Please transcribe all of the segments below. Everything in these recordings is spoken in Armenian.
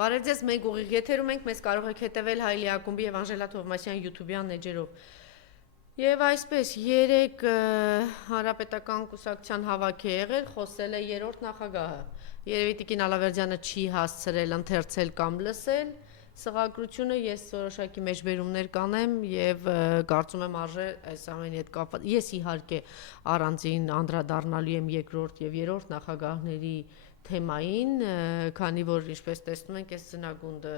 Բարև ձեզ, մենք ուղիղ եթերում ենք, մեզ կարող եք հետևել Հայլի ակումբի եւ Անժելա Թովմասյան YouTube-յան էջերով։ Եվ այսպես 3 հանրապետական կուսակցության հավաք է եղել, խոսել է երրորդ նախագահը։ Երևի Տիկին Ալավերդյանը չի հասցրել ընթերցել կամ լսել սղագրությունը, ես որոշակի մեջբերումներ կանեմ եւ կարծում եմ արժե այս ամենի հետ կապված։ Ես իհարկե առանձին անդրադառնալու եմ երկրորդ եւ երրորդ նախագահների թեմային, քանի որ ինչպես տեսնում ենք, այս ծնագունդը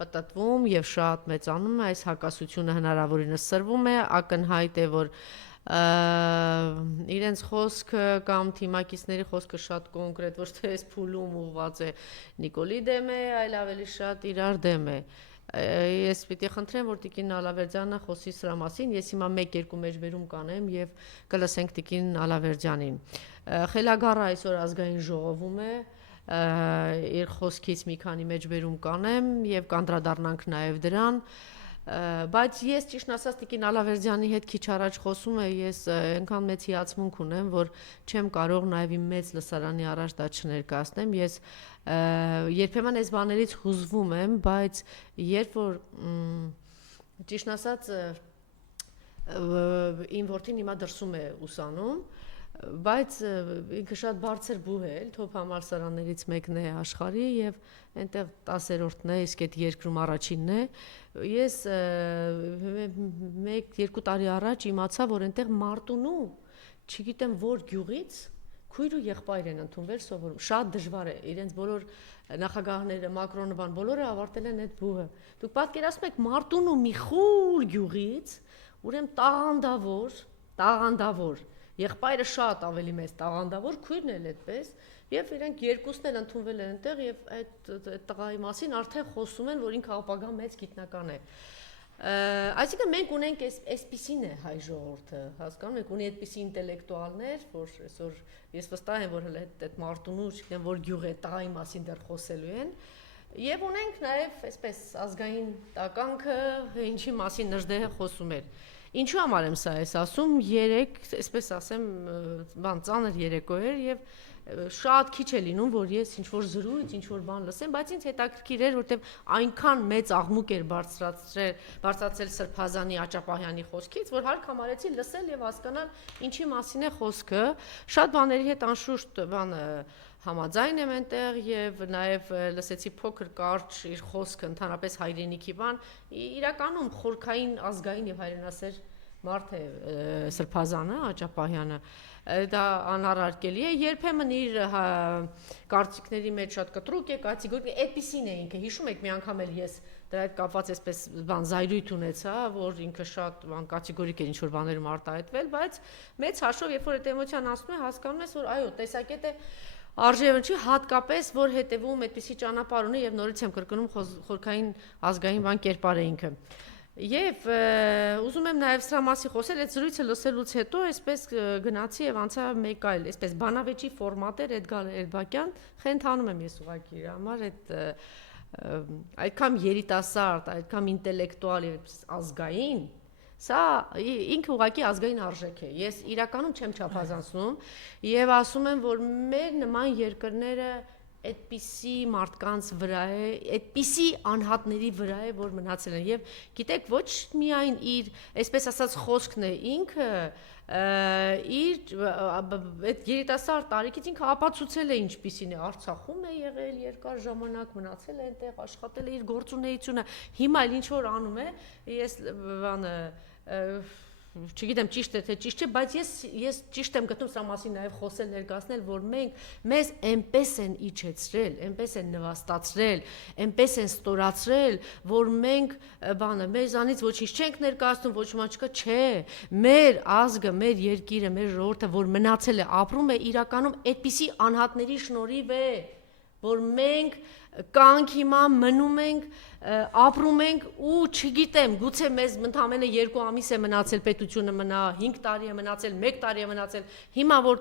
պատտվում եւ շատ մեծանում է, այս հակասությունը հնարավորինս սրվում է, ակնհայտ է, որ իրենց խոսքը կամ թիմակիցների խոսքը շատ կոնկրետ, ոչ թե այս փուլում ուղղված է Նիկոլի դեմ է, այլ ավելի շատ իրար դեմ է։ Ես պիտի խնդրեմ, որ Տիկին Ալավերդյանը խոսի սրա մասին, ես հիմա 1-2 մեջբերում կանեմ եւ կլսենք Տիկին Ալավերդյանին։ Խելագարը այսօր ազգային ժողովում է, իր խոսքից մի քանի մեջբերում կանեմ եւ կանդրադառնանք նաեւ դրան, բայց ես ճիշտն ասած Տիկին Ալավերդյանի հետ քիչ առաջ խոսում եմ, ես այնքան մեծ հիացմունք ունեմ, որ չեմ կարող նաեւ իմ մեծ լսարանի առաջ դա չներկայացնեմ, ես երբեմն այս բաներից հուզվում եմ, բայց երբ որ ճիշտն ասած իմ որդին հիմա դրսում է ուսանում, բայց ինքը շատ բարձր բուհ է, թոփ համալսարաններից մեկն է աշխարհի եւ այնտեղ 10-րդն է, իսկ այդ երկրում առաջինն է։ Ես 1-2 տարի առաջ իմացա, որ այնտեղ Մարտունու, չգիտեմ որ գյուղից քույր ու եղբայր են ընդունվել սովորում։ Շատ դժվար է, իրենց բոլոր նախագահները, Մակրոնը, բան բոլորը ավարտել են այդ բուհը։ Դուք պատկերացնում եք Մարտունու մի խուլ գյուղից, ուրեմն տաղանդավոր եղբայրը շատ ավելի մեծ տաղանդավոր, քույրն էլ այդպես, եւ իրենք երկուսն էլ ընդունվել են այնտեղ եւ այդ տղայի մասին արդեն խոսում են, որ ինքը ապագա մեծ գիտնական է։ Այսինքն մենք ունենք այսպիսին է հայ ժողովուրդը, հասկանում եք, ունի այդպիսի ինտելեկտուալներ, որ այսօր ես վստահ եմ, որ հələ այդ Մարտունու, չգիտեմ որ գյուղ է, տղայի մասին դեռ խոսելու են։ Եվ ունենք նաեւ այսպես ազգային տականքը, ինչի մասին Նժդեհը խոսում էր։ Ինչու համար եմ սա ես ասում, 3, այսպես ասեմ, բան ծանր երեկո էր եւ շատ քիչ է լինում, որ ես ինչ-որ զրույց, ինչ-որ բան լսեմ, բայց ինձ հետաքրքիր էր, որտեվ այնքան մեծ աղմուկ էր բարձրացել Սրբազանի Աճապահյանի խոսքից, որ հարկ համարեցի լսել եւ հասկանալ ինչի մասին է խոսքը, շատ բաների հետ անշուշտ բանը համաձայն եմ այնտեղ եւ նաեւ լսեցի փոքր կարճ իր խոսքը ընդհանրապես հայրենիքի բան, իրականում խորքային ազգային եւ հայրենասեր մարդ է Սրբազանը Աճապահյանը, դա անառարկելի է, երբեմն իր կարծիքների մեջ շատ կտրուկ է, կատեգորիկ, այդպիսին է ինքը, հիշում եք մի անգամ էլ ես դրա հետ կապված այսպես բան զայրույթ ունեցա, որ ինքը շատ բան կատեգորիկ է ինչ-որ բաներում արտահայտվել, բայց մեծ հաշվով երբ որ այդ էմոցիան ասում է, հասկանում ես, որ այո, տեսակետը արժևնչի հատկապես, որ հետևում այդպիսի ճանապարհ ունի եւ նորից եմ կրկնում խորքային ազգային բան կերպար է ինքը։ Եվ ուզում եմ նաեւ սրա մասի խոսել, այդ զրույցը լսելուց հետո այսպես գնացի եւ անցա մեկ այլ, այսպես բանավեճի ֆորմատ էր Էդգար Էրբակյան, խենթանում եմ ես ուղղակի իր համար այդ այդքան երիտասարդ, այդքան ինտելեկտուալ եւ ազգային Սա ինքը ուղղակի ազգային արժեք է, ես իրականում չեմ չափազանցնում եւ ասում եմ, որ մեր նման երկրները այդպիսի մարդկանց վրա է, այդպիսի անհատների վրա է, որ մնացել են եւ գիտեք ոչ միայն իր, այսպես ասած խոսքն է, ինքը իր այդ երիտասարդ տարիքից ինքը ապացուցել է ինչպիսին է, Արցախում է եղել երկար ժամանակ, մնացել է այնտեղ, աշխատել է իր գործունեությունը, հիմա էլ ինչ որ անում է, ես բանը չգիտեմ ճիշտ է թե ճիշտ չէ, բայց ես ճիշտ եմ գտնում սրա մասին նաև խոսել ներկայացնել, որ մեզ այնպես են իջեցրել, այնպես են նվաստացրել, այնպես են ստորացրել, որ մենք բանը մեզանից ոչինչ չենք ներկայացնում, ոչ մի չկա, չէ, մեր ազգը, մեր երկիրը, մեր ժողովուրդը, որ մնացել է, ապրում է իրականում այդպիսի անհատների շնորհիվ է, որ մենք կանք հիմա մնում ենք, ապրում ենք ու չգիտեմ, գուցե մեզ ընդամենը 2 ամիս է մնացել պետությունը մնա, 5 տարի է մնացել, 1 տարի է մնացել, հիմա որ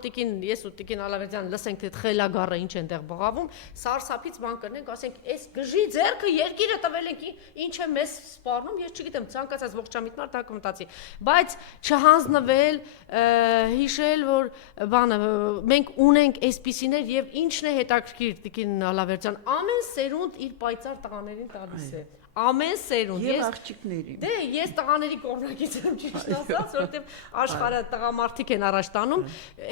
ես ու Տիկին Ալավերդյանը լսենք թե խելագարը ինչ այնտեղ բղավում, սարսափից բան կրնենք, ասենք, այս գժի ձեռքը երկիրը տվել ենք, ինչ է մեզ սպառնում, ես չգիտեմ, ցանկացած ողջամիտ մարդ դա կմտածի, բայց չհանձնվել, հիշել, որ բանը մենք ունենք այսպիսիներ եւ ինչն է հետաքրքիր Տիկին Ալավերդյան, ամեն ամեն սերունդ իր պայծառ տղաներին տալիս է։ Ամեն սերունդ Եվ աղջիկներին։ Դե ես տղաների կողմնակից եմ ճիշտ ասած, որովհետև աշխարհը տղամարդիկ են առաջ տանում,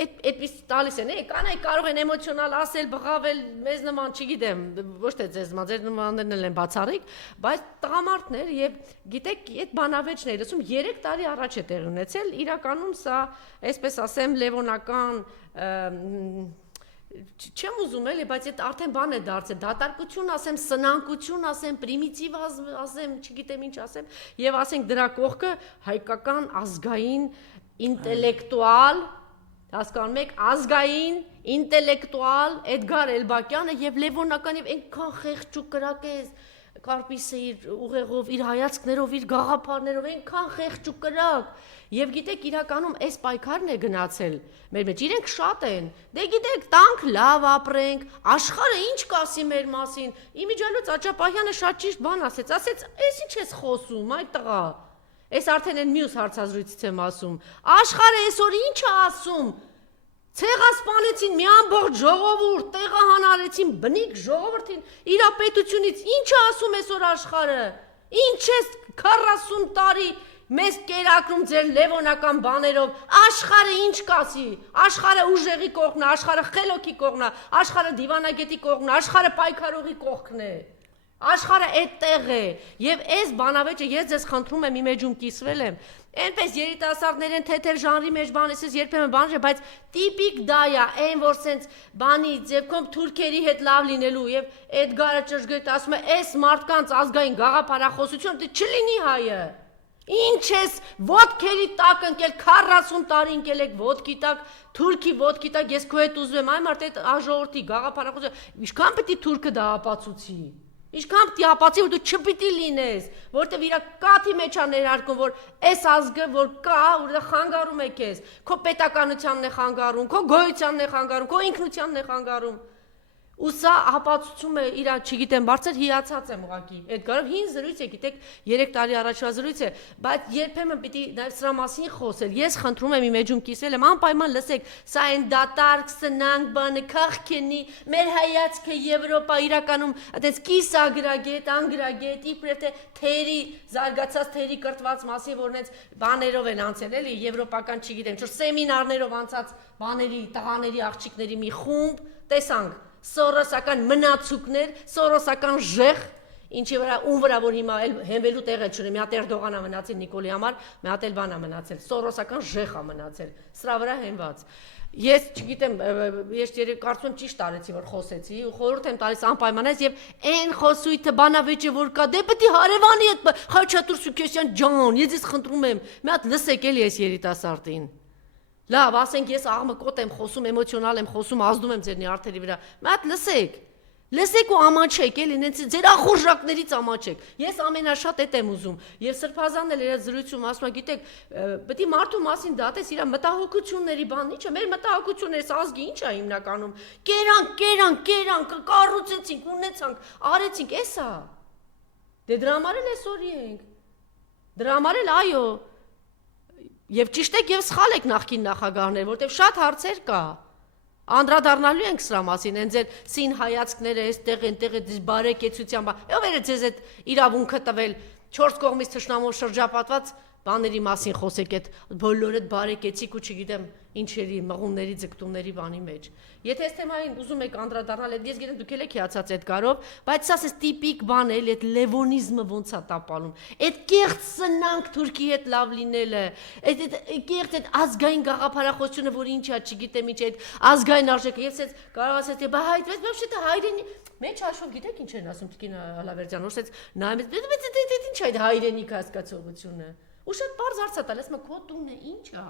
այդպես տալիս են, կանայք կարող են էմոցիոնալ ասել, բղավել, մեզ նման, չգիտեմ, ոչ թե ձեզ նման, ձեր նմաններն էլ են բացառիկ, բայց տղամարդներ եւ գիտեք, այդ բանավեճն է լսում 3 տարի առաջ է տեղի ունեցել, իրականում սա, այսպես ասեմ, լևոնական չեմ ուզում էլի, բայց այդ արդեն բան է դարձել, դատարկություն ասեմ, սնանկություն ասեմ, պրիմիտիվ ասեմ, չգիտեմ ինչ ասեմ, եւ ասենք դրա կողքը հայկական ազգային ինտելեկտուալ, հասկանում եք, ազգային ինտելեկտուալ Էդգար Էլբակյանը եւ լևոնական եւ այնքան խեղճ ու կրակ է Կարպիսը իր ուղեղով, իր հայացքներով, իր գաղափարներով այնքան խեղճ ու կրակ եւ գիտեք իրականում այս պայքարն է գնացել մեր մեջ իրենք շատ են դե գիտեք տանք լավ ապրենք աշխարհը ինչ կասի մեր մասին իմիջիալոց Աճապահյանը շատ ճիշտ բան ասեց այս ինչ ես խոսում այ տղա այս արդեն այն մյուս հարցազրույցից եմ ասում աշխարհը այսօր ինչ է ասում Ցեղասպանեցին մի ամբողջ ժողովուրդ, տեղահանարեցին բնիկ ժողովրդին, իրապետությունից ինչ է ասում այսօր աշխարհը։ Ինչ է 40 տարի մեզ կերակրում ձեր լևոնական բաներով, աշխարհը ինչ կասի։ Աշխարհը ուժեղի կողքն է, աշխարհը խելոքի կողքն է, աշխարհը դիվանագետի կողքն է, աշխարհը պայքարողի կողքն է։ Աշխարհը այդտեղ է, եւ այս բանավեճը ես ձեզ խնդրում եմ իմեջում կիսվել եմ։ Այնպես երիտասարդներ են թեթև ժանրի մեջ բանես երբեմն բան չէ, բայց տիպիկ դա է, այն որ սենց բանի ձևքում թուրքերի հետ լավ լինելու եւ Էդգարը ճշգրիտ ասում է, այս մարդկանց ազգային գաղափարախոսություն դե չլինի հայը։ Ինչ ես ոդքերի տակ ընկել 40 տարի ընկել եք ոդքի տակ, թուրքի ոդքի տակ, ես քո հետ ուզում եմ, այ մարդ այդ աժողովրդի գաղափարախոսություն, ինչքան պետք է թուրքը դա ապացուցի։ Ինչքան պետք է ապացուցի, որ դու չպիտի լինես, որտեվ իր կաթի մեջ է ներարկում, որ այս ազգը որ կա, որտեղ խանգարում է քեզ, քո պետականությանն է խանգարում, քո գոյությանն է խանգարում, քո ինքնությանն է խանգարում։ Ու սա ապացուցում է իր, չգիտեմ, բարձր հիացած եմ ուղղակի։ Էդգարով հին զրույց է, գիտեք, 3 տարի առաջվա զրույց է, բայց երբեմն պիտի նաև սրա մասին խոսել։ Ես խնդրում եմ իմեջում կիսվել եմ, անպայման լսեք, սա այն դատարկ սնանկ բանը, քաղքենի, մեր հայացքը Եվրոպա իրականում այդպես կիսագրագետ, անգրագետ, իբրև թե թերի, զարգացած թերի կրտված մասի, որ նենց բաներով են անցել, էլի, եվրոպական, չգիտեմ, չէ, սեմինարներով անցած բաների, տղաների, աղջիկների մի խումբ, տեսանք Սորոսական մնացուկներ, սորոսական ժեղ, ինչի վրա ում վրա որ հիմա էլ հենվելու տեղ չունի, մի հատ Էրդողան է մնացել Նիկոլի համար, մի հատ էլ բան է մնացել, սորոսական ժեղ է մնացել, սրա վրա հենված։ Ես չգիտեմ, ես կարծում եմ ճիշտ արեցի, որ խոսեցի, ու խորհուրդ եմ տալիս անպայմանից եւ այն խոսույթը բանավեճը որ կա, դե պետք է հարևանի հետ Խաչատուր Սուքեսյան ջան, ես ձեզ խնդրում եմ, մի հատ լսեք էլի այս երիտասարդին։ Լավ, ասենք ես աղմկոտ եմ խոսում, էմոցիոնալ եմ խոսում, ազդում եմ ձեր նյարդերի վրա։ Մի հատ լսեք։ Լսեք ու ամաչեք, էլի, նենց ձեր ախորժակներից ամաչեք։ Ես ամենաշատ էդ եմ ուզում։ Եվ Սրբազանն էլ իր զրույցում ասում է, գիտեք, պետք է մարդու մասին դատես իր մտահոգությունների բան, ի՞նչ է, մեր մտահոգությունները ազգի ի՞նչ է հիմնականում։ Կերանք, կառուցեցինք, ունեցանք, արեցինք, էսա։ Դե դրա համար էլ այսօրի ենք։ Դրա համար էլ այո։ Եվ ճիշտ եք եւ սխալ եք նախկին նախագահներ, որտեղ շատ հարցեր կա։ Անդրադառնալու ենք սրա մասին, այն ձեր սին հայացքները այստեղ այնտեղ է բարեկեցության բան։ Ով էր ձեզ այդ իրավունքը տվել 4 կողմից թշնամով շրջապատված բաների մասին խոսեք այդ բոլորը բարեկեցիկ ու չգիտեմ ինչերի մղումների ձգտումների բանի մեջ։ Եթե այս թեմային ուզում եք անդրադառնալ, ես գիտեմ դուք եք հիացած այդ կարով, բայց սա էս տիպիկ բան է, այդ լևոնիզմը ոնց է տապալում։ Այդ կեղծ սնանկ թուրքի հետ լավ լինելը, այդ կեղծ այդ ազգային գաղափարախոսությունը, որ ինչ է, չգիտեմ ինչ է, այդ ազգային արժեքը, ես էս կարող ասած, բա հայտնվեց, բայց դա հայրենի մեջ հաշվով գիտեք ինչ են ասում Տիկին Ալավերդյան, որ ասեց նայում, ինչ է այդ հայրենիք հասկացողությունը։ Ու շատ բարձ հարց է տալիս, մա քո տունը ինչ է։